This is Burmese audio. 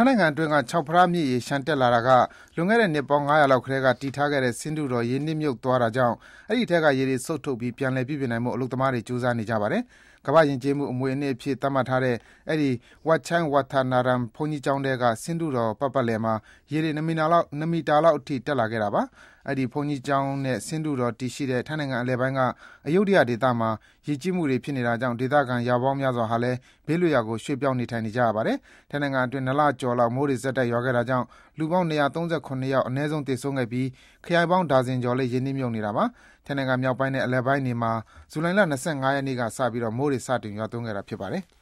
ထိုင်းနိုင်ငံအတွင်းက ချောက်ဖျားမြစ်ရေလျှံတက်လာတာက လွန်ခဲ့တဲ့နှစ်ပေါင်း ၅၀၀ လောက်ကတည်းက တည်ထားခဲ့တဲ့ ဆင်းတုတော် ရေနစ်မြုပ်သွားတာကြောင့် အဲဒီအထဲက ရေတွေ စုပ်ထုတ်ပြီး ပြန်လည်ပြုပြင်နိုင်ဖို့ အလုပ်သမားတွေ ကြိုးစားနေကြပါတယ်။ ကမ္ဘာ့ယဉ်ကျေးမှု အမွေအနှစ်အဖြစ် သတ်မှတ်ထားတဲ့ အဲဒီ Wat Chai Wattanaram ဘုန်းကြီးကျောင်းထဲက ဆင်းတုတော် ပတ်ပတ်လည်မှာ ရေတွေ ၂ မီတာလောက်အထိ တက်လာခဲ့တာပါ။ အဲဒီ ဘုန်းကြီးကျောင်းနဲ့ ဆင်းတုတော်တည်ရှိတဲ့ ထိုင်းနိုင်ငံအလယ်ပိုင်းက အယုဒ္ဓယဒေသမှာ ရေကြီးမှုတွေ ဖြစ်နေတာကြောင့် ဒေသခံ ရာပေါင်းများစွာဟာလည်း ဘေးလွတ်ရာကို ရွှေ့ပြောင်းနေထိုင်နေကြရပါတယ်။ ထိုင်းနိုင်ငံအတွင်း ၂ လကျော်လောက် မိုးတွေ ဆက်တိုက်ရွာခဲ့တာကြောင့် လူပေါင်း ၂၃၇ ယောက် အနည်းဆုံး သေဆုံးခဲ့ပြီး ခရိုင်ပေါင်း ဒါဇင်ကျော်လည်း ရေနစ်မြုပ်နေတာပါ။ ထိုင်းနိုင်ငံမြောက်ပိုင်းနဲ့ အလယ်ပိုင်းတွေမှာ ဇူလိုင်လ ၂၅ ရက်နေ့ကစပြီး မိုးတွေ စတင် ရွာသွန်းခဲ့တာ ဖြစ်ပါတယ်။